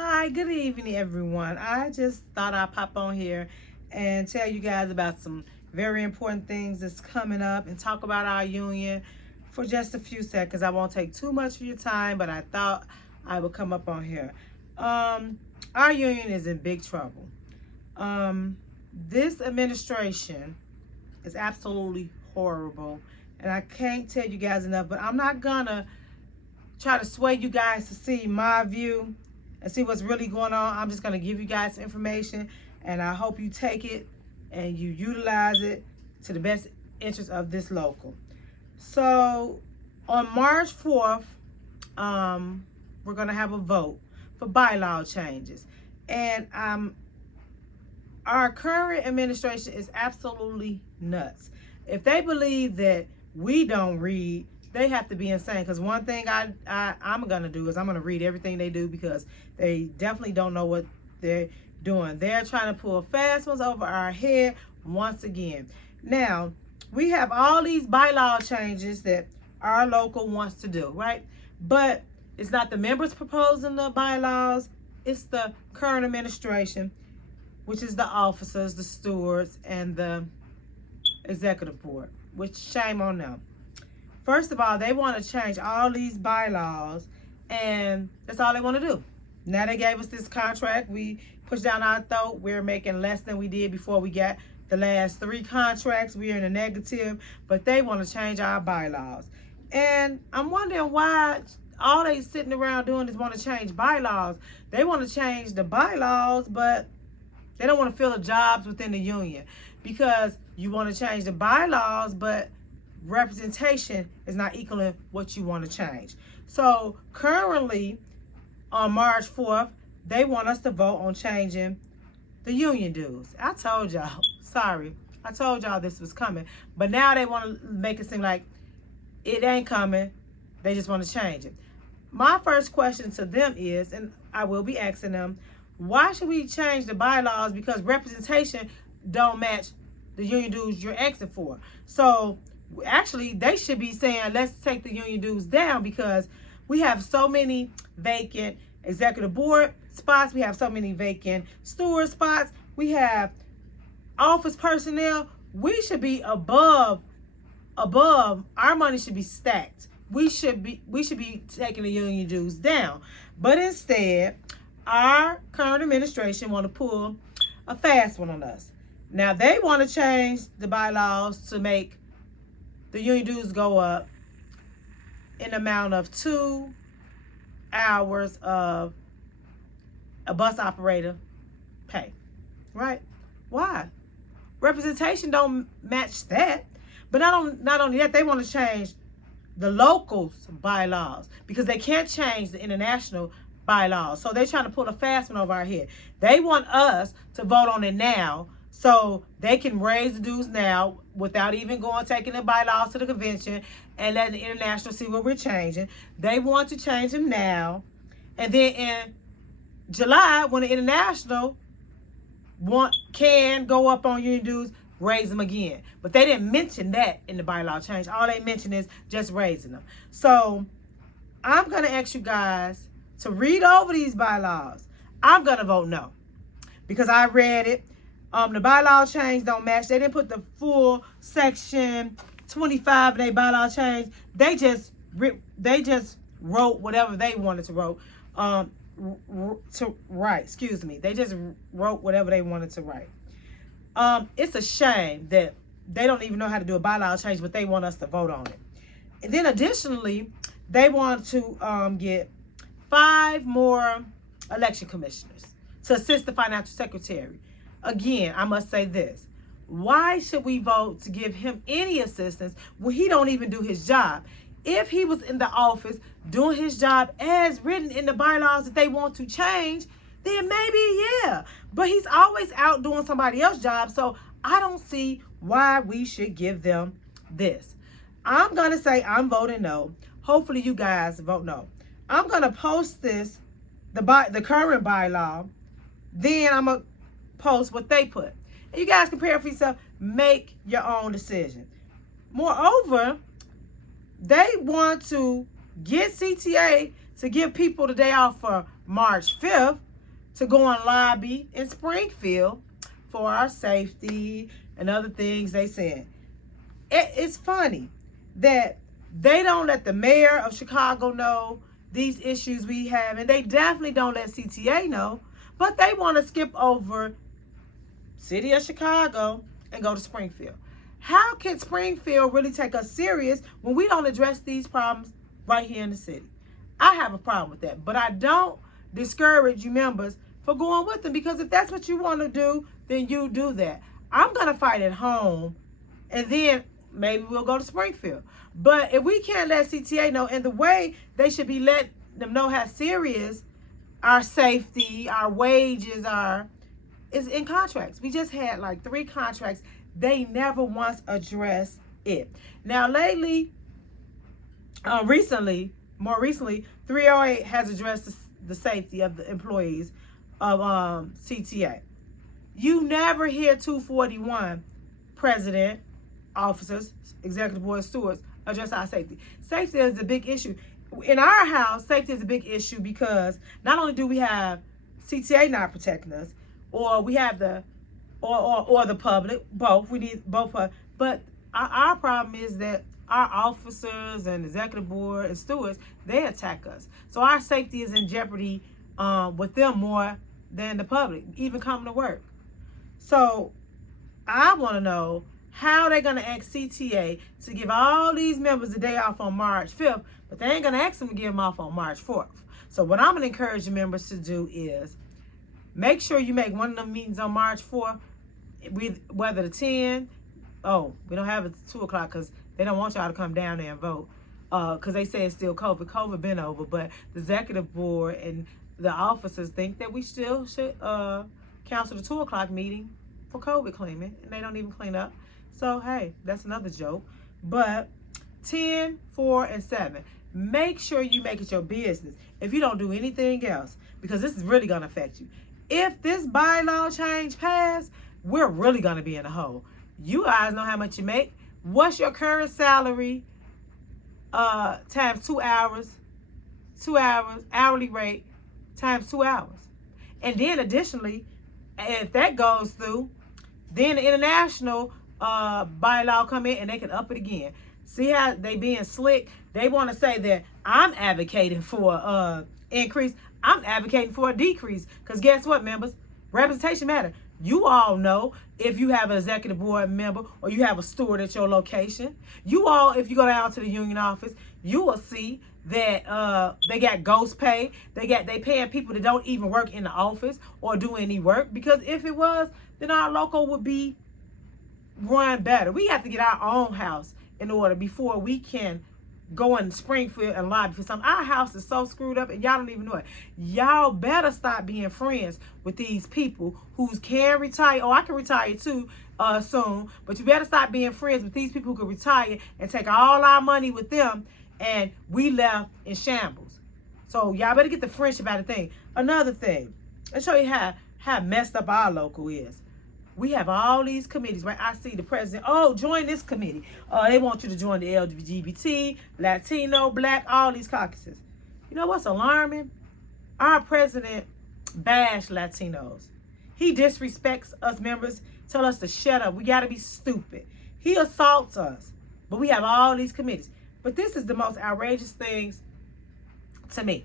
Hi, good evening, everyone. I just thought I'd pop on here and tell you guys about some very important things that's coming up and talk about our union for just a few seconds. I won't take too much of your time, but I thought I would come up on here. Our union is in big trouble. This administration is absolutely horrible, and I can't tell you guys enough, but I'm not gonna try to sway you guys to see my view and see what's really going on. I'm just going to give you guys information, and I hope you take it and you utilize it to the best interest of this local. So on March 4th, we're going to have a vote for bylaw changes. And our current administration is absolutely nuts. If they believe that we don't read, they have to be insane. Because one thing I'm gonna do is I'm gonna read everything they do, because they definitely don't know what they're doing. They're trying to pull fast ones over our head once again. Now, we have all these bylaw changes that our local wants to do, right? But it's not the members proposing the bylaws, it's the current administration, which is the officers, the stewards, and the executive board, which shame on them. First of all, they want to change all these bylaws, and that's all they want to do. Now they gave us this contract. We pushed down our throat. We're making less than we did before we got the last 3 contracts. We're in a negative, but they want to change our bylaws. And I'm wondering why all they sitting around doing is want to change bylaws. They want to change the bylaws, but they don't want to fill the jobs within the union, because you want to change the bylaws, but representation is not equaling what you want to change. So currently on March 4th, they want us to vote on changing the union dues. I told y'all, sorry, I told y'all this was coming, but now they want to make it seem like it ain't coming. They just want to change it. My first question to them is, and I will be asking them, why should we change the bylaws? Because representation don't match the union dues you're asking for. So actually, they should be saying, let's take the union dues down, because we have so many vacant executive board spots. We have so many vacant steward spots. We have office personnel. We should be above. Our money should be stacked. We should be taking the union dues down. But instead, our current administration want to pull a fast one on us. Now they want to change the bylaws to make the union dues go up in the amount of 2 hours of a bus operator pay, right? Why? Representation don't match that. But not only that, they want to change the locals' bylaws, because they can't change the international bylaws. So they're trying to pull a fast one over our head. They want us to vote on it now, so they can raise the dues now without even taking the bylaws to the convention and letting the international see what we're changing. They want to change them now. And then in July, when the international can go up on union dues, raise them again. But they didn't mention that in the bylaw change. All they mention is just raising them. So I'm going to ask you guys to read over these bylaws. I'm going to vote no, because I read it. The bylaw change don't match. They didn't put the full section 25 of their bylaw change. They just wrote whatever they wanted to write. Excuse me. They just wrote whatever they wanted to write. It's a shame that they don't even know how to do a bylaw change, but they want us to vote on it. And then additionally, they want to get 5 more election commissioners to assist the financial secretary. Again, I must say this. Why should we vote to give him any assistance when he don't even do his job? If he was in the office doing his job as written in the bylaws that they want to change, then maybe, yeah. But he's always out doing somebody else's job, so I don't see why we should give them this. I'm going to say I'm voting no. Hopefully you guys vote no. I'm going to post this, the current bylaw. Then I'm going to post what they put. And you guys compare for yourself. Make your own decision. Moreover, they want to get CTA to give people the day off for March 5th, to go and lobby in Springfield for our safety and other things they said. It's funny that they don't let the mayor of Chicago know these issues we have, and they definitely don't let CTA know, but they want to skip over city of Chicago and go to Springfield. How can Springfield really take us serious when we don't address these problems right here in the city? I have a problem with that, but I don't discourage you members for going with them, because if that's what you want to do, then you do that. I'm going to fight at home, and then maybe we'll go to Springfield. But if we can't let CTA know, and the way they should be letting them know how serious our safety, our wages are, is in contracts. We just had like 3 contracts. They never once addressed it. Now lately, more recently, 308 has addressed the safety of the employees of CTA. You never hear 241 president, officers, executive board stewards address our safety. Safety is a big issue. In our house, safety is a big issue because not only do we have CTA not protecting us, or we have the public, both. We need both. But our problem is that our officers and executive board and stewards, they attack us. So our safety is in jeopardy with them more than the public, even coming to work. So I want to know how they're going to ask CTA to give all these members a day off on March 5th, but they ain't going to ask them to give them off on March 4th. So what I'm going to encourage the members to do is make sure you make one of them meetings on March 4th, whether the 10, we don't have it at 2 o'clock because they don't want y'all to come down there and vote because they say it's still COVID. COVID been over, but the executive board and the officers think that we still should cancel the 2 o'clock meeting for COVID cleaning, and they don't even clean up. So, hey, that's another joke. But 10, 4, and 7, make sure you make it your business if you don't do anything else, because this is really going to affect you. If this bylaw change pass, we're really going to be in a hole. You guys know how much you make. What's your current salary times 2 hours, hourly rate times 2 hours. And then additionally, if that goes through, then the international bylaw come in and they can up it again. See how they being slick? They want to say that I'm advocating for increase. I'm advocating for a decrease. Because guess what, members? Representation matter. You all know if you have an executive board member or you have a steward at your location. You all, if you go down to the union office, you will see that they got ghost pay. They paying people that don't even work in the office or do any work. Because if it was, then our local would be run better. We have to get our own house in order before we can go in Springfield and lobby for something. Our house is so screwed up and y'all don't even know it. Y'all better stop being friends with these people who can retire. Oh, I can retire too soon. But you better stop being friends with these people who can retire and take all our money with them, and we left in shambles. So y'all better get the friendship out of the thing. Another thing, let's show you how messed up our local is. We have all these committees, right? I see the president, join this committee. They want you to join the LGBT, Latino, Black, all these caucuses. You know what's alarming? Our president bashed Latinos. He disrespects us members, tell us to shut up. We got to be stupid. He assaults us, but we have all these committees. But this is the most outrageous things to me.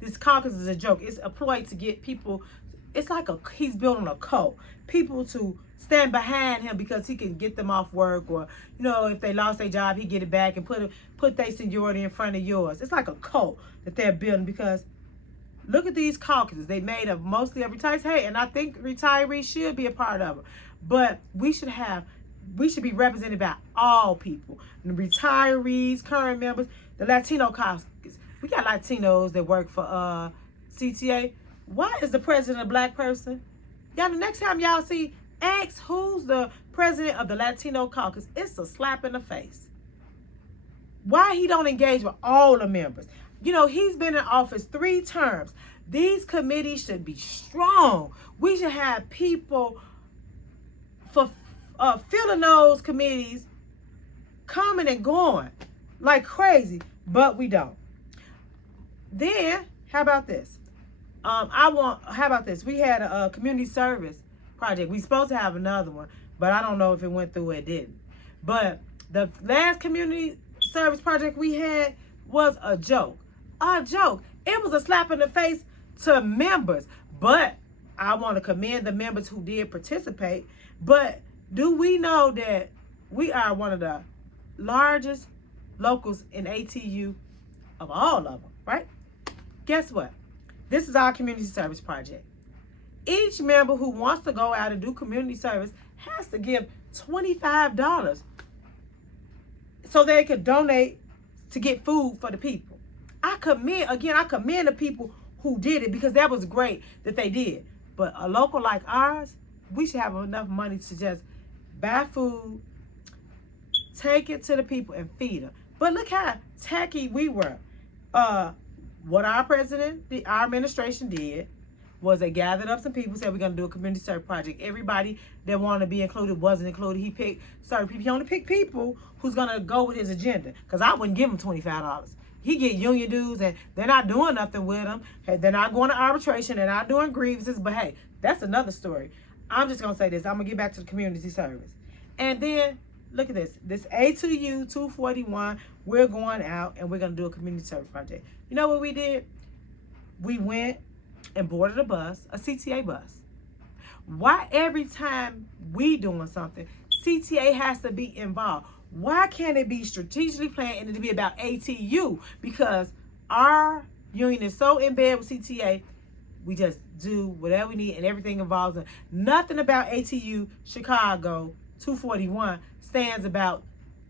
This caucus is a joke. It's a ploy to get people. It's like he's building a cult. People to stand behind him because he can get them off work, or if they lost their job, he get it back and put their seniority in front of yours. It's like a cult that they're building, because look at these caucuses. They made up mostly of retirees. Hey, and I think retirees should be a part of it. But we should be represented by all people. The retirees, current members, the Latino caucus. We got Latinos that work for CTA. Why is the president a Black person? Y'all, the next time y'all see, ask who's the president of the Latino caucus. It's a slap in the face. Why he don't engage with all the members? He's been in office 3 terms. These committees should be strong. We should have people for filling those committees coming and going like crazy, but we don't. Then, how about this? How about this? We had a community service project. We supposed to have another one, but I don't know if it went through or it didn't. But the last community service project we had was a joke. A joke. It was a slap in the face to members. But I want to commend the members who did participate. But do we know that we are one of the largest locals in ATU of all of them, right? Guess what? This is our community service project. Each member who wants to go out and do community service has to give $25 so they could donate to get food for the people. I commend the people who did it, because that was great that they did. But a local like ours, we should have enough money to just buy food, take it to the people, and feed them. But look how tacky we were. What our our administration did was they gathered up some people, said we're going to do a community service project. Everybody that wanted to be included wasn't included. He picked certain people. He only picked people who's going to go with his agenda, because I wouldn't give him $25. He get union dues, and they're not doing nothing with them. Hey, they're not going to arbitration. They're not doing grievances. But hey, that's another story. I'm just going to say this. I'm going to get back to the community service. And then, look at this. This ATU 241, we're going out, and we're going to do a community service project. You know what we did? We went and boarded a bus, a CTA bus. Why every time we doing something, CTA has to be involved? Why can't it be strategically planned and it be about ATU? Because our union is so in bed with CTA, we just do whatever we need, and everything involves it. Nothing about ATU Chicago 241 stands about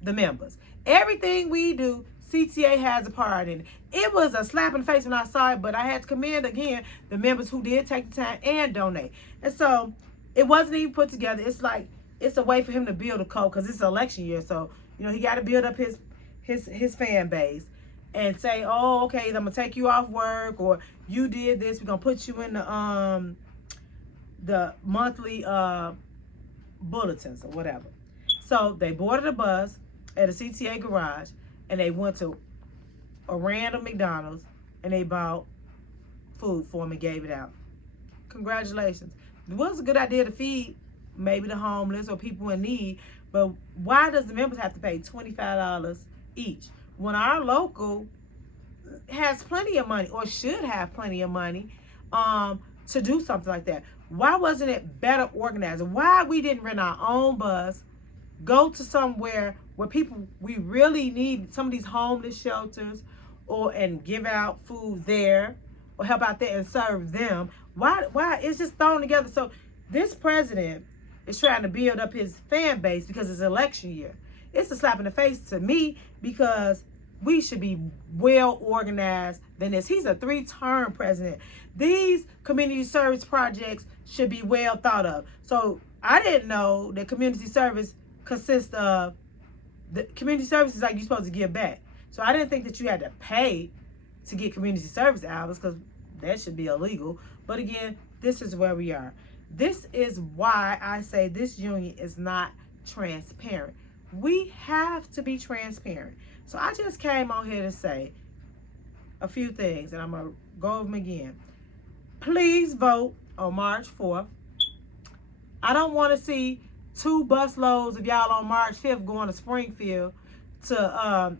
the members. Everything we do, CTA has a part in it. It was a slap in the face when I saw it, but I had to commend again the members who did take the time and donate. And so it wasn't even put together. It's like, it's a way for him to build a code, because it's election year. So, you know, he got to build up his fan base and say, oh, okay, I'm going to take you off work, or you did this. We're going to put you in the monthly bulletins or whatever. So they boarded a bus at a CTA garage, and they went to a random McDonald's, and they bought food for him and gave it out. Congratulations. It was a good idea to feed maybe the homeless or people in need, but why does the members have to pay $25 each when our local has plenty of money, or should have plenty of money, to do something like that? Why wasn't it better organized? Why we didn't rent our own bus, go to somewhere where people, we really need, some of these homeless shelters, and give out food there, or help out there and serve them? Why it's just thrown together? So this president is trying to build up his fan base because it's election year. It's a slap in the face to me, because we should be well organized than this. He's a 3-term president. These community service projects should be well thought of. So I didn't know that community service consists of, the community service is like you're supposed to give back. So I didn't think that you had to pay to get community service hours, because that should be illegal. But again, this is where we are. This is why I say this union is not transparent. We have to be transparent. So I just came on here to say a few things, and I'm going to go over them again. Please vote on March 4th. I don't want to see 2 bus loads of y'all on March 5th going to Springfield to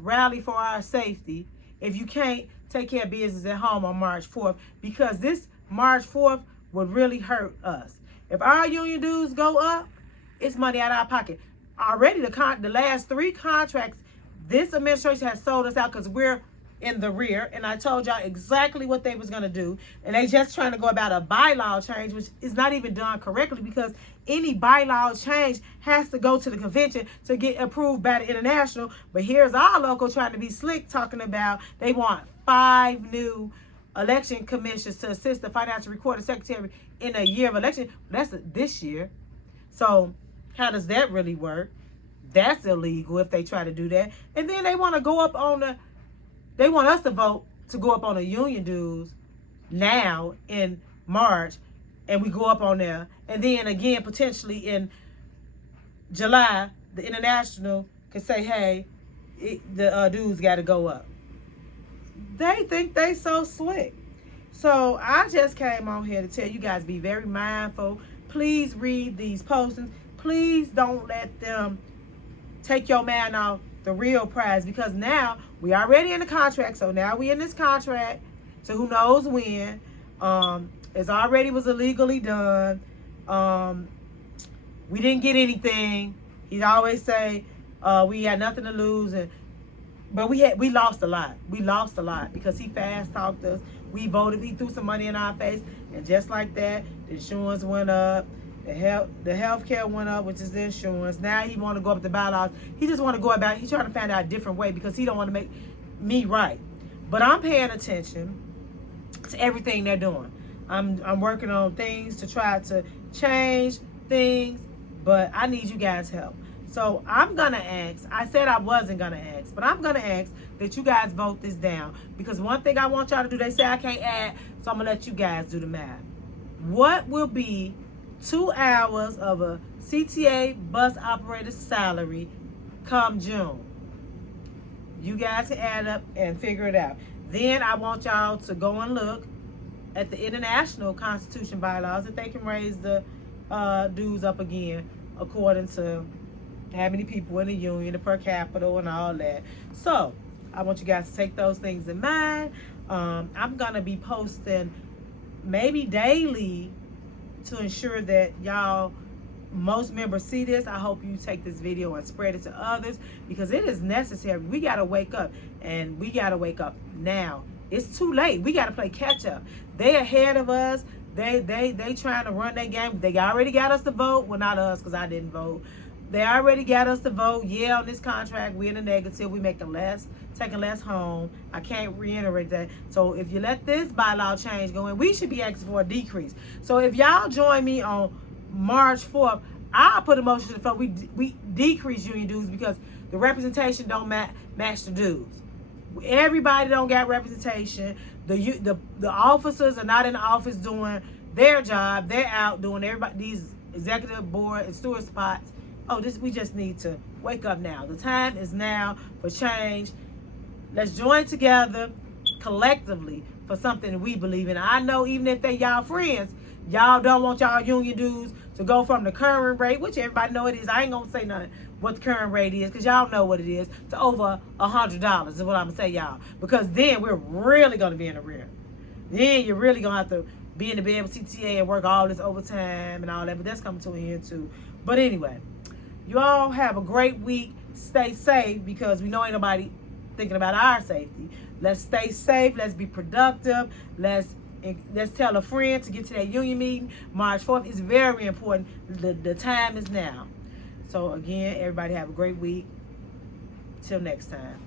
rally for our safety if you can't take care of business at home on March 4th, because this March 4th would really hurt us. If our union dues go up, it's money out of our pocket. Already the last 3 contracts, this administration has sold us out because we're in the rear, and I told y'all exactly what they was going to do, and they just trying to go about a bylaw change, which is not even done correctly, because any bylaw change has to go to the convention to get approved by the international. But here's our local trying to be slick, talking about they want 5 new election commissions to assist the financial recorder secretary in a year of election. That's this year. So how does that really work? That's illegal if they try to do that. And then they want to go up on they want us to vote to go up on the union dues now in March, and we go up on there. And then again, potentially in July, the international can say, hey, the dues got to go up. They think they so slick. So I just came on here to tell you guys, be very mindful. Please read these postings. Please don't let them take your man off the real prize, because now we already in the contract. So now we in this contract. So who knows when? It's already was illegally done. We didn't get anything. He always say we had nothing to lose, but we lost a lot. We lost a lot because he fast talked us. We voted. He threw some money in our face, and just like that, the insurance went up. The health care went up, which is the insurance. Now he want to go up the bylaws. He just want to go about. He's trying to find out a different way because he don't want to make me right. But I'm paying attention to everything they're doing. I'm working on things to try to change things, but I need you guys' help. So I'm gonna ask. I said I wasn't gonna ask, but I'm gonna ask that you guys vote this down, because one thing I want y'all to do. They say I can't add, so I'm gonna let you guys do the math. What will be 2 hours of a CTA bus operator's salary come June? You guys can add up and figure it out. Then I want y'all to go and look at the international constitution bylaws, if they can raise the dues up again according to how many people in the union, the per capita and all that. So I want you guys to take those things in mind. I'm gonna be posting maybe daily to ensure that y'all, most members see this. I hope you take this video and spread it to others, because it is necessary. We got to wake up, and we got to wake up now. It's too late. We got to play catch up. They ahead of us. They trying to run their game. They already got us to vote. Well, not us, because I didn't vote. They already got us to vote. Yeah, on this contract, we're in the negative. We making less, taking less home. I can't reiterate that. So if you let this bylaw change go in, we should be asking for a decrease. So if y'all join me on March 4th, I'll put a motion to the floor. We decrease union dues because the representation don't match the dues. Everybody don't got representation. The officers are not in the office doing their job. They're out doing these executive board and steward spots. We just need to wake up now. The time is now for change. Let's join together collectively for something we believe in. I know even if they y'all friends, y'all don't want y'all union dues to go from the current rate, which everybody know it is. I ain't gonna say nothing what the current rate is, because y'all know what it is, to over $100 is what I'm gonna say, y'all. Because then we're really gonna be in the rear. Then you're really gonna have to be in the bed with CTA and work all this overtime and all that, but that's coming to an end too. But anyway, you all have a great week. Stay safe, because we know ain't nobody thinking about our safety. Let's stay safe. Let's be productive. Let's tell a friend to get to that union meeting. March 4th is very important. The time is now. So again, everybody have a great week. Till next time.